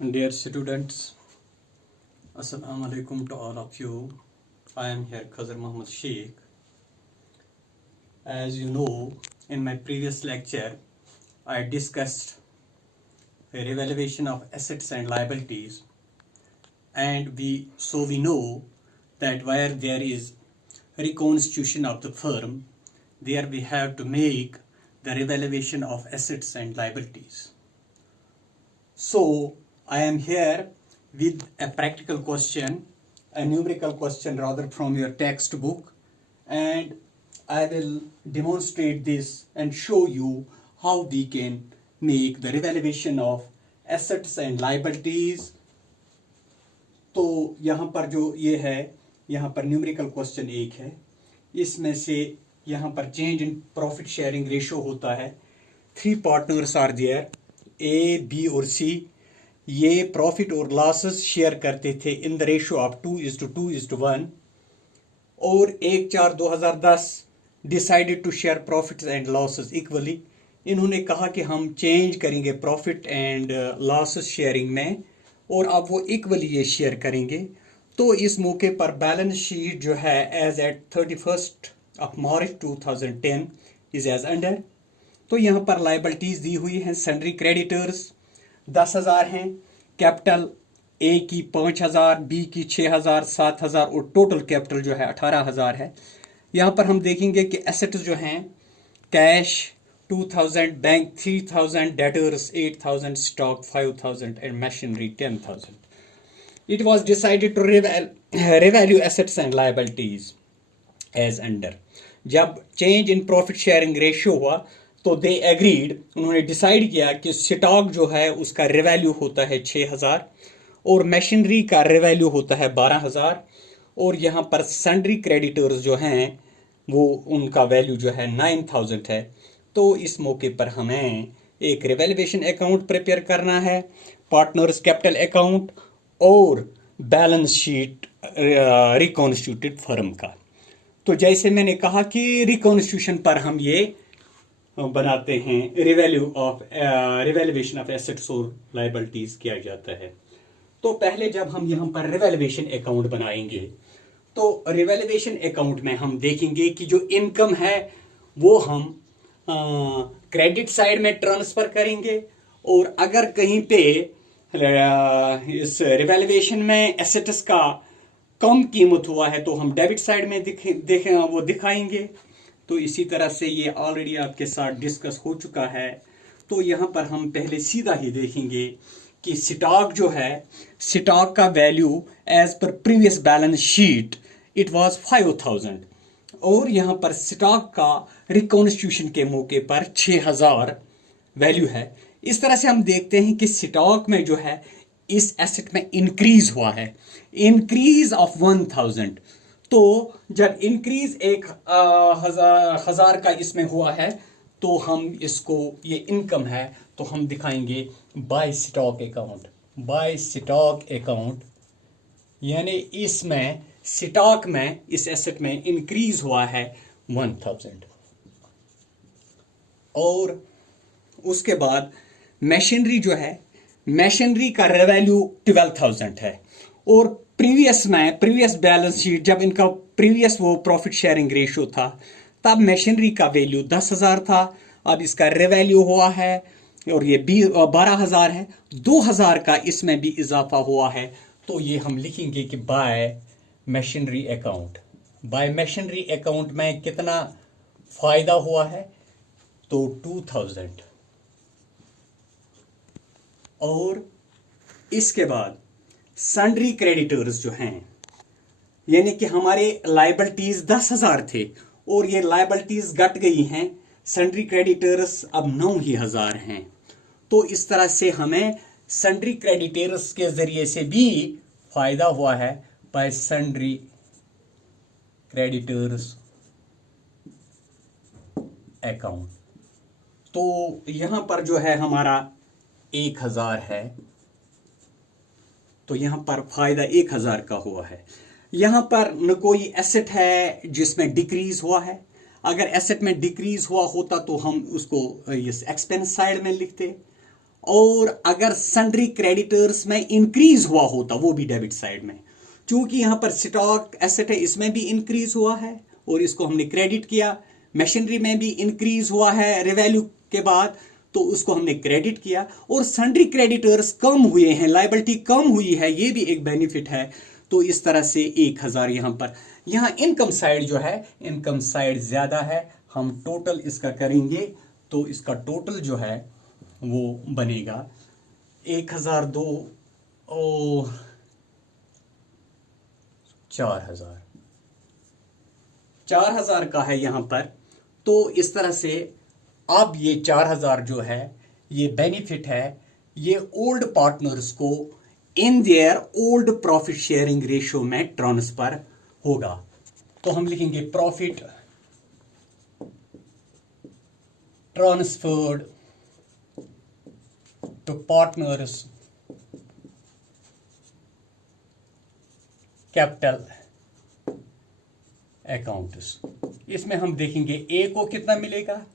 Dear students, Assalamu alaikum to all of you. I am here Khazar Muhammad Sheikh. As you know, in my previous lecture, I discussed a revaluation of assets and liabilities, and we know that where there is reconstitution of the firm, there we have to make the revaluation of assets and liabilities. So I am here with a practical question, a numerical question rather from your textbook, and I will demonstrate this and show you how we can make the revaluation of assets and liabilities. तो यहाँ पर जो ये है, यहाँ पर numerical question एक है, इसमें से यहाँ पर change in profit sharing ratio होता है. 3 partners are there, A B और सी. ये प्रॉफिट और लॉसेस शेयर करते थे इन द रेशियो ऑफ 2:2:1. और 1/4/2010 decided to share profits and losses equally. इन्होंने कहा कि हम चेंज करेंगे प्रॉफिट एंड लॉसेस शेयरिंग में, और अब वो इक्वली ये शेयर करेंगे. तो इस मौके पर बैलेंस शीट जो है as at 31 March 2010 is as under. तो यहाँ पर लाइबिलिटीज दी हुई हैं. सन्ड्री क्रेडिटर्स 10,000 हैं, कैपिटल ए की 5,000, बी की 6,000, 7,000 और टोटल कैपिटल जो है 18,000 है. यहाँ पर हम देखेंगे कि एसेट्स जो हैं, cash 2,000, bank 3,000, debtors 8,000, stock 5,000 and machinery 10,000. It was decided to revalue assets and liabilities as under. जब change in profit sharing ratio हुआ तो दे एग्रीड, उन्होंने डिसाइड किया कि स्टॉक जो है उसका रिवैल्यू होता है 6,000 और मशीनरी का रिवैल्यू होता है 12,000, और यहाँ पर सन्ड्री क्रेडिटर्स जो हैं वो उनका वैल्यू जो है 9,000 है. तो इस मौके पर हमें एक रिवैल्यूएशन अकाउंट प्रिपेयर करना है, पार्टनर्स कैपिटल अकाउंट और बैलेंस शीट रिकॉन्स्टिट्यूटेड फर्म का. तो जैसे मैंने कहा कि रिकॉन्स्टिट्यूशन पर हम ये बनाते हैं, रिवैल्यूएशन ऑफ एसेट्स और लायबिलिटीज किया जाता है. तो पहले जब हम यहाँ पर रिवैल्यूएशन अकाउंट बनाएंगे तो रिवैल्यूएशन अकाउंट में हम देखेंगे कि जो इनकम है वो हम क्रेडिट साइड में ट्रांसफर करेंगे, और अगर कहीं पे इस रिवैल्यूएशन में एसेट्स का कम कीमत हुआ है तो हम डेबिट साइड में वो दिखाएंगे. तो इसी तरह से ये ऑलरेडी आपके साथ डिस्कस हो चुका है. तो यहाँ पर हम पहले सीधा ही देखेंगे कि स्टॉक जो है, स्टॉक का वैल्यू एज पर previous balance sheet it was 5,000, और यहाँ पर स्टॉक का रिकॉन्स्टिट्यूशन के मौके पर 6,000 वैल्यू है. इस तरह से हम देखते हैं कि स्टॉक में जो है इस एसेट में इंक्रीज हुआ है, इंक्रीज ऑफ 1,000. तो जब इंक्रीज 1,000 का इसमें हुआ है तो हम इसको, ये इनकम है तो हम दिखाएंगे by stock account. By stock account यानी इसमें स्टॉक में इस एसेट में इंक्रीज हुआ है 1,000. और उसके बाद मशीनरी जो है, मशीनरी का रेवेन्यू 12,000 है, और प्रीवियस बैलेंस शीट जब इनका प्रीवियस वो प्रॉफिट शेयरिंग रेशियो था तब मशीनरी का वैल्यू 10,000 था. अब इसका रेवेन्यू हुआ है और ये 12,000 है, 2,000 का इसमें भी इजाफा हुआ है. तो ये हम लिखेंगे कि bye machinery account. Bye machinery account में कितना फायदा हुआ है, तो 2,000. और इसके बाद सन्ड्री क्रेडिटर्स जो हैं, यानी कि हमारे लायबिलिटीज 10,000 थे और ये लायबिलिटीज घट गई हैं, सन्ड्री क्रेडिटर्स अब 9,000 हैं. तो इस तरह से हमें सन्ड्री क्रेडिटर्स के जरिए से भी फायदा हुआ है बाय सन्ड्री क्रेडिटर्स अकाउंट. तो यहां पर जो है हमारा 1,000 है, तो यहां पर फायदा 1,000 का हुआ है. यहां पर न कोई एसेट है जिसमें डिक्रीज हुआ है. अगर एसेट में डिक्रीज हुआ होता तो हम उसको इस एक्सपेंस साइड में लिखते. और अगर सन्ड्री क्रेडिटर्स में इंक्रीज हुआ होता वो भी डेबिट साइड में, चूंकि यहां पर स्टॉक एसेट है इसमें भी इंक्रीज हुआ है और इसको हमने क्रेडिट किया, मशीनरी में भी इंक्रीज हुआ है रिवैल्यू के बाद तो उसको हमने क्रेडिट किया, और सन्ड्री क्रेडिटर्स कम हुए हैं, लायबिलिटी कम हुई है, ये भी एक बेनिफिट है। तो इस तरह से 1000 यहां पर, यहां इनकम साइड जो है, इनकम साइड ज्यादा है, हम टोटल इसका करेंगे तो इसका टोटल जो है वो बनेगा 1002 और 4000 का है यहां पर। तो इस तरह से अब ये 4000 जो है ये बेनिफिट है, ये ओल्ड पार्टनर्स को in their old profit sharing ratio में ट्रांसफर होगा। तो हम लिखेंगे profit transferred to partners capital accounts. इसमें हम देखेंगे ए को कितना मिलेगा,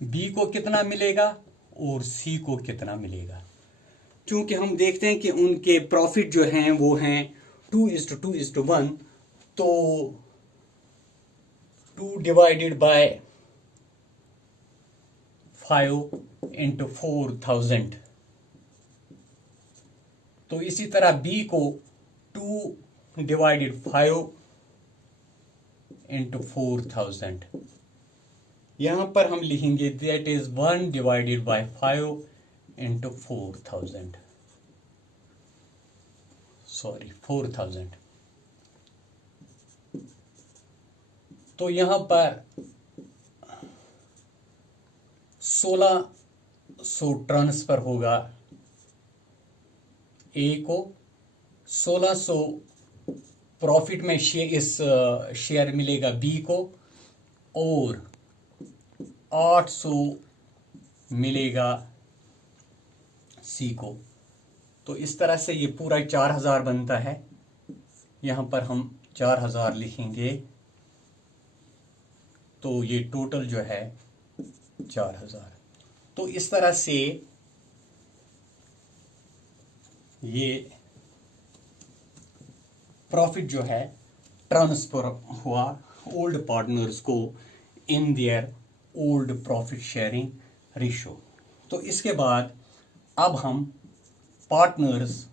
बी को कितना मिलेगा और सी को कितना मिलेगा। चूंकि हम देखते हैं कि उनके प्रॉफिट जो हैं वो हैं 2:1, तो 2 डिवाइडेड बाय 5 into 4000। तो इसी तरह बी को 2 डिवाइडेड 5 into 4000। यहां पर हम लिखेंगे that is 1 divided by 5 into 4000, sorry 4000। तो यहां पर 1600 ट्रांसफर होगा ए को, 1600 प्रॉफिट में शेयर मिलेगा बी को, और 800 मिलेगा सी को। तो इस तरह से ये पूरा 4000 बनता है। यहां पर हम 4000 लिखेंगे तो ये टोटल जो है 4000। तो इस तरह से ये प्रॉफिट जो है ट्रांसफर हुआ ओल्ड पार्टनर्स को in their old profit sharing ratio. तो इसके बाद अब हम पार्टनर्स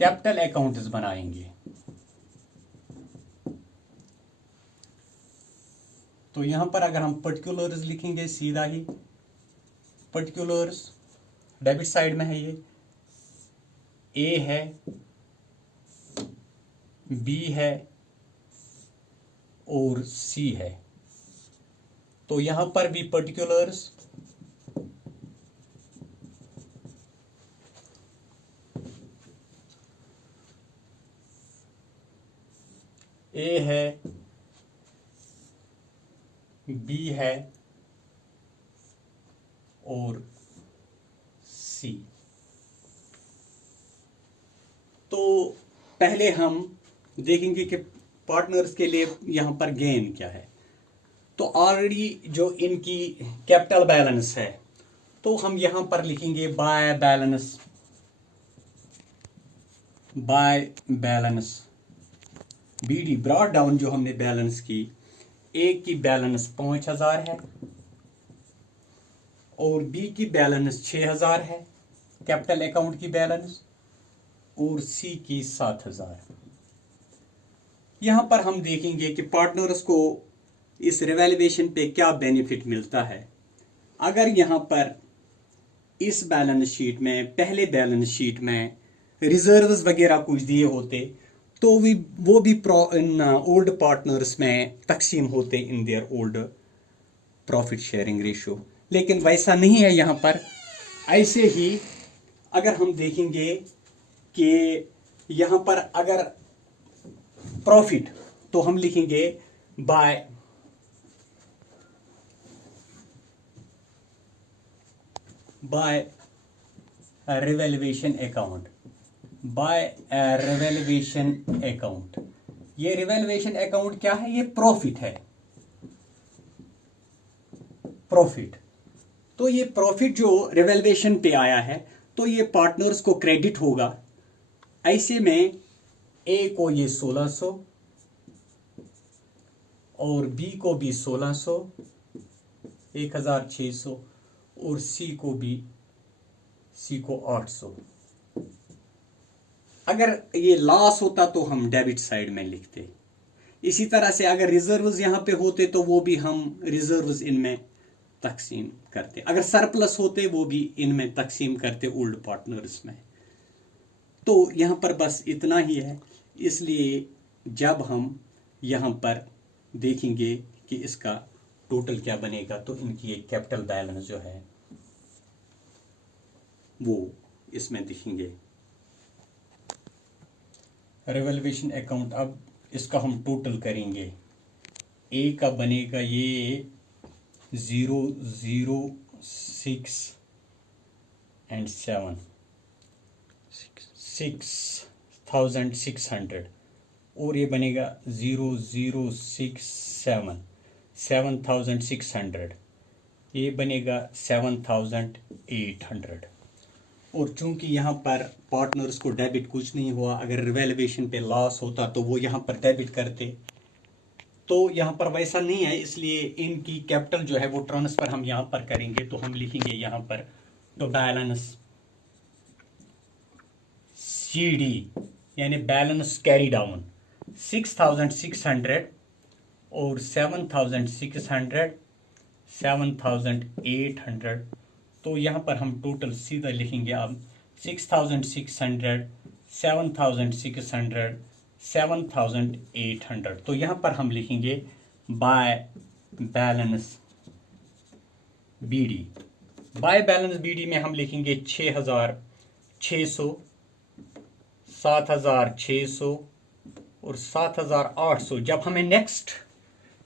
कैपिटल अकाउंट्स बनाएंगे। तो यहां पर अगर हम पर्टिकुलर्स लिखेंगे सीधा ही, पर्टिकुलर्स डेबिट साइड में है, ये ए है, बी है और सी है। तो यहां पर भी पर्टिकुलर्स ए है, बी है और सी। तो पहले हम देखेंगे कि पार्टनर्स के लिए यहां पर गेन क्या है। तो ऑलरेडी जो इनकी कैपिटल बैलेंस है तो हम यहां पर लिखेंगे by balance b d brought down. जो हमने बैलेंस की, ए की बैलेंस 5000 है और बी की बैलेंस 6000 है कैपिटल अकाउंट की बैलेंस, और सी की 7000। यहां पर हम देखेंगे कि पार्टनर्स को इस रिवैल्यूएशन पे क्या बेनिफिट मिलता है। अगर यहां पर इस बैलेंस शीट में, पहले बैलेंस शीट में रिजर्व्स वगैरह कुछ दिए होते तो वो भी ओल्ड पार्टनर्स में तकसीम होते इन their old profit sharing ratio, लेकिन वैसा नहीं है यहां पर। ऐसे ही अगर हम देखेंगे कि यहां पर अगर प्रॉफिट, तो हम लिखेंगे बाय रिवैल्यूएशन अकाउंट, ये रिवैल्यूएशन अकाउंट क्या है, ये प्रॉफिट है। प्रॉफिट। तो ये प्रॉफिट जो रिवैल्यूएशन पे आया है तो ये पार्टनर्स को क्रेडिट होगा। ऐसे में ए को ये 1600 और बी को भी 1600 1600 और सी को 800। अगर ये लॉस होता तो हम डेबिट साइड में लिखते। इसी तरह से अगर रिजर्व्स यहां पे होते तो वो भी हम रिजर्व्स इनमें तकसीम करते। अगर सरप्लस होते वो भी इनमें तकसीम करते ओल्ड पार्टनर्स में। तो यहां पर बस इतना ही है। इसलिए जब हम यहां पर देखेंगे कि इसका टोटल क्या बनेगा तो इनकी एक कैपिटल बैलेंस जो है वो इसमें दिखेंगे। रिवैल्यूएशन अकाउंट, अब इसका हम टोटल करेंगे। ए का बनेगा ये 0, 6 and 7 6,600 और ये बनेगा 0067 7,600, ये बनेगा 7,800। और चूंकि यहाँ पर पार्टनर्स को डेबिट कुछ नहीं हुआ, अगर रिवैल्यूएशन पे लॉस होता तो वो यहाँ पर डेबिट करते, तो यहाँ पर वैसा नहीं है। इसलिए इनकी कैपिटल जो है वो ट्रांसफर हम यहाँ पर करेंगे। तो हम लिखेंगे यहाँ पर तो बैलेंस CD यानी बैलेंस कैरी डाउन 6,600 और 7,600 7,800। तो यहाँ पर हम टोटल सीधा लिखेंगे अब 6,600 7,600 7,800। तो यहाँ पर हम लिखेंगे by balance BD। By balance BD में हम लिखेंगे 6,600 7,600 और 7,800। जब हमें नेक्स्ट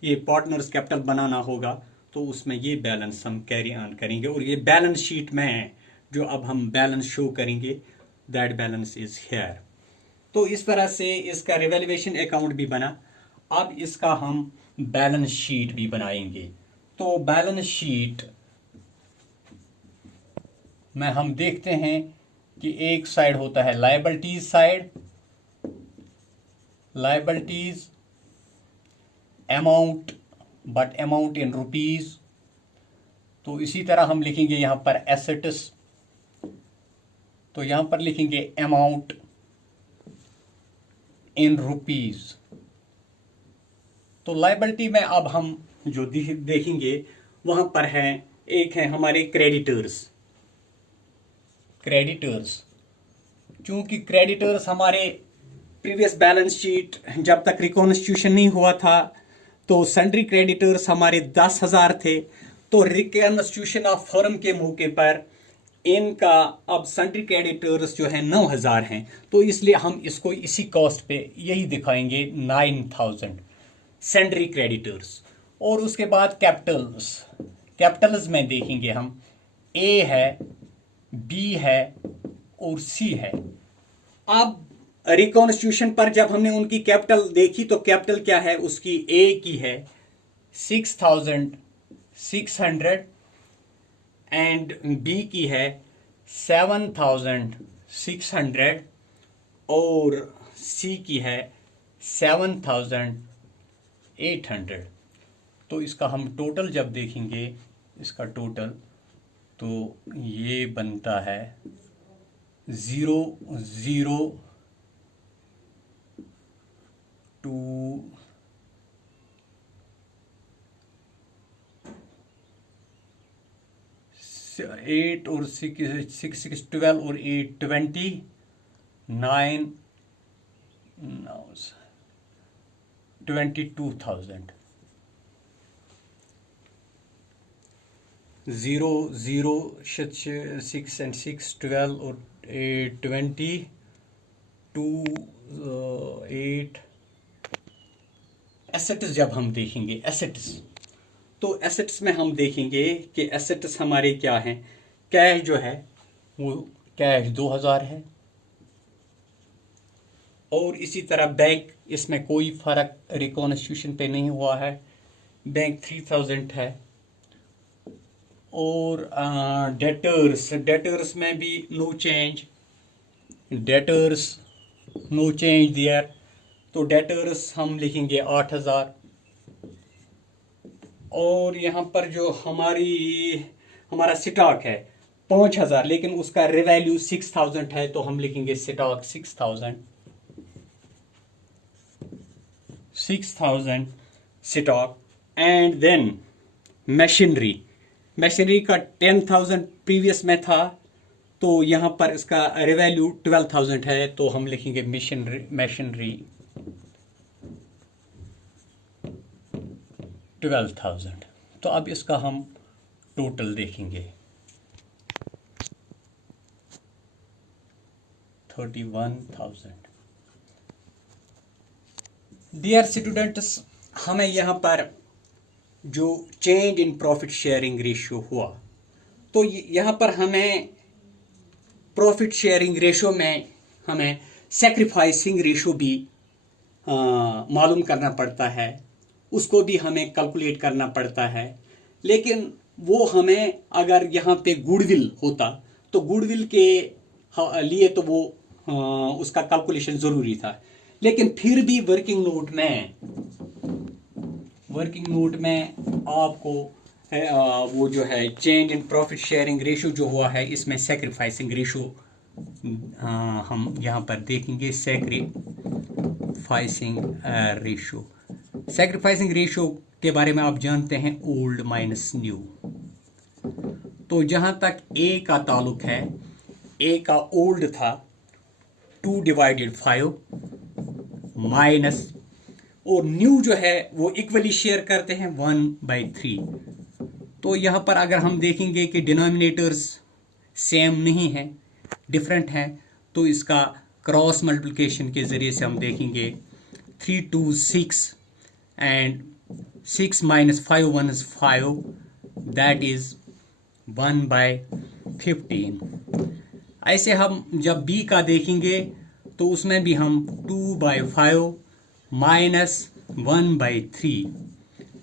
ये पार्टनर्स कैपिटल बनाना होगा तो उसमें ये बैलेंस हम कैरी ऑन करेंगे। और ये बैलेंस शीट में जो अब हम बैलेंस शो करेंगे दैट बैलेंस इज हियर। तो इस तरह से इसका रिवैल्यूएशन अकाउंट भी बना। अब इसका हम बैलेंस शीट भी बनाएंगे। तो बैलेंस शीट में हम देखते हैं कि एक साइड होता है liabilities side, liabilities amount but amount in rupees. तो इसी तरह हम लिखेंगे यहां पर एसेट्स, तो यहां पर लिखेंगे अमाउंट इन रुपीज। तो लायबिलिटी में अब हम जो देखेंगे वहां पर है, एक है हमारे क्रेडिटर्स। चूंकि क्रेडिटर्स हमारे प्रीवियस बैलेंस शीट जब तक रिकॉन्स्टिट्यूशन नहीं हुआ था तो सन्ड्री क्रेडिटर्स हमारे 10,000 थे। तो रिकॉन्स्टिट्यूशन ऑफ फर्म के मौके पर इनका अब सन्ड्री क्रेडिटर्स जो है 9,000 हैं। तो इसलिए हम इसको इसी कॉस्ट पे यही दिखाएंगे 9,000 सन्ड्री क्रेडिटर्स। और उसके बाद कैपिटल्स में देखेंगे हम ए है, बी है और सी है। अब रिकॉन्स्टिट्यूशन पर जब हमने उनकी कैपिटल देखी तो कैपिटल क्या है उसकी, ए की है 6,600 एंड बी की है 7,600 और सी की है 7,800। तो इसका हम टोटल जब देखेंगे, इसका टोटल तो ये बनता है 0,0 to 8 और 6 12 और 8 29 22,000। 0 0 6 and 6 12 और 8 20 2 8। एसेट्स जब हम देखेंगे एसेट्स, तो एसेट्स में हम देखेंगे कि एसेट्स हमारे क्या हैं। कैश जो है वो कैश 2,000 है और इसी तरह बैंक, इसमें कोई फर्क रिकॉन्स्टिट्यूशन पे नहीं हुआ है, बैंक 3,000 है और डेटर्स में भी no change, debtors no change there, तो डेटर्स हम लिखेंगे 8000। और यहाँ पर जो हमारा स्टॉक है 5000, लेकिन उसका रिवैल्यू 6000 है, तो हम लिखेंगे stock 6000 stock. And then machinery का 10,000 प्रीवियस में था, तो यहाँ पर इसका रिवैल्यू 12,000 है, तो हम लिखेंगे मशीनरी 12,000। तो अब इसका हम टोटल देखेंगे 31,000। डियर स्टूडेंट्स, हमें यहाँ पर जो change in profit sharing ratio हुआ, तो यहाँ पर हमें प्रॉफिट शेयरिंग रेशियो में हमें सैक्रिफाइसिंग रेशियो भी मालूम करना पड़ता है, उसको भी हमें कैलकुलेट करना पड़ता है। लेकिन वो हमें अगर यहाँ पे गुडविल होता तो गुडविल के लिए तो वो उसका कैलकुलेशन ज़रूरी था, लेकिन फिर भी वर्किंग नोट में आपको वो जो है change in profit sharing ratio जो हुआ है, इसमें सैक्रिफाइसिंग रेशियो हम यहाँ पर देखेंगे। सैक्रिफाइसिंग रेशियो के बारे में आप जानते हैं, ओल्ड माइनस न्यू। तो जहाँ तक ए का ताल्लुक है, ए का ओल्ड था 2/5 माइनस, और न्यू जो है वो इक्वली शेयर करते हैं 1/3। तो यहाँ पर अगर हम देखेंगे कि डिनोमिनेटर्स सेम नहीं है, डिफरेंट हैं, तो इसका क्रॉस मल्टीप्लिकेशन के ज़रिए से हम देखेंगे 3 2 6 and 6 minus 5 1 is 5, that is 1/15। ऐसे हम जब b का देखेंगे तो उसमें भी हम 2/5 माइनस 1/3,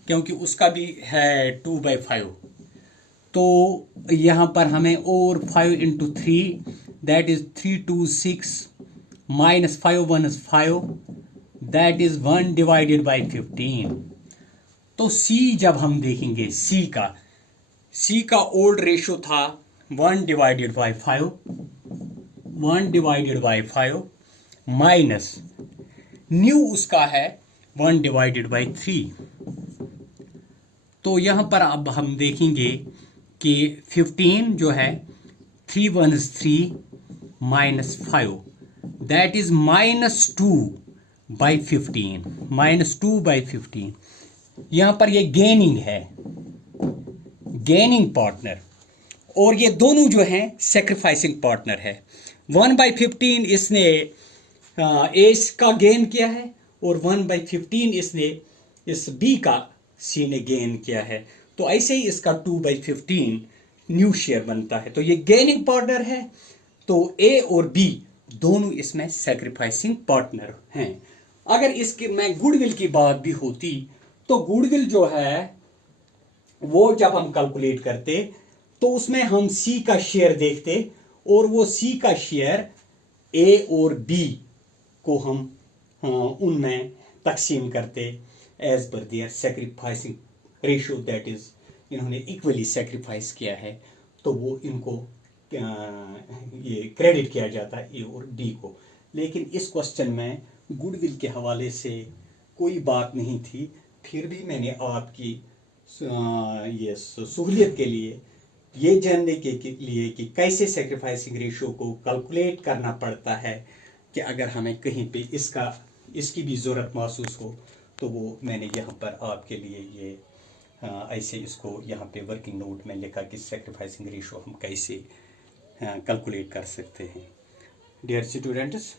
क्योंकि उसका भी है 2/5। तो यहाँ पर हमें और 5 into 3, that is 3 2 6 minus 5 1 is 5, that is 1/15। तो C जब हम देखेंगे, C का ओल्ड रेशियो था 1/5 माइनस न्यू उसका है 1/3। तो यहाँ पर अब हम देखेंगे कि 15 जो है 3 1 is 3 minus 5, that is -2/15। यहाँ पर ये गेनिंग है, गेनिंग पार्टनर, और ये दोनों जो हैं सेक्रीफाइसिंग पार्टनर है। 1/15 इसने एस का गेन किया है, और 1/15 इसने इस बी का सी ने गेन किया है। तो ऐसे ही इसका 2/15 न्यू शेयर बनता है। तो ये गेनिंग पार्टनर है, तो ए और बी दोनों इसमें सेक्रीफाइसिंग पार्टनर हैं। अगर इसके में गुडविल की बात भी होती, तो गुडविल जो है वो जब हम कैलकुलेट करते तो उसमें हम सी का शेयर देखते, और वो सी का शेयर ए और बी को हम उनमें तकसीम करते एज पर their sacrificing ratio, that is इन्होंने इक्वली सेक्रीफाइस किया है, तो वो इनको ये क्रेडिट किया जाता है ए और डी को। लेकिन इस क्वेश्चन में गुडविल के हवाले से कोई बात नहीं थी, फिर भी मैंने आपकी ये सहूलियत के लिए, ये जानने के लिए कि कैसे सेक्रीफाइसिंग रेशियो को कैलकुलेट करना पड़ता है, कि अगर हमें कहीं पे इसकी भी ज़रूरत महसूस हो, तो वो मैंने यहाँ पर आपके लिए ये ऐसे इसको यहाँ पे वर्किंग नोट में लिखा कि सेक्रीफाइसिंग रेशियो हम कैसे कैलकुलेट कर सकते हैं। Dear students,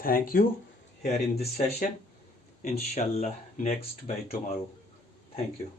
thank you here in this session. Inshallah next by tomorrow. Thank you.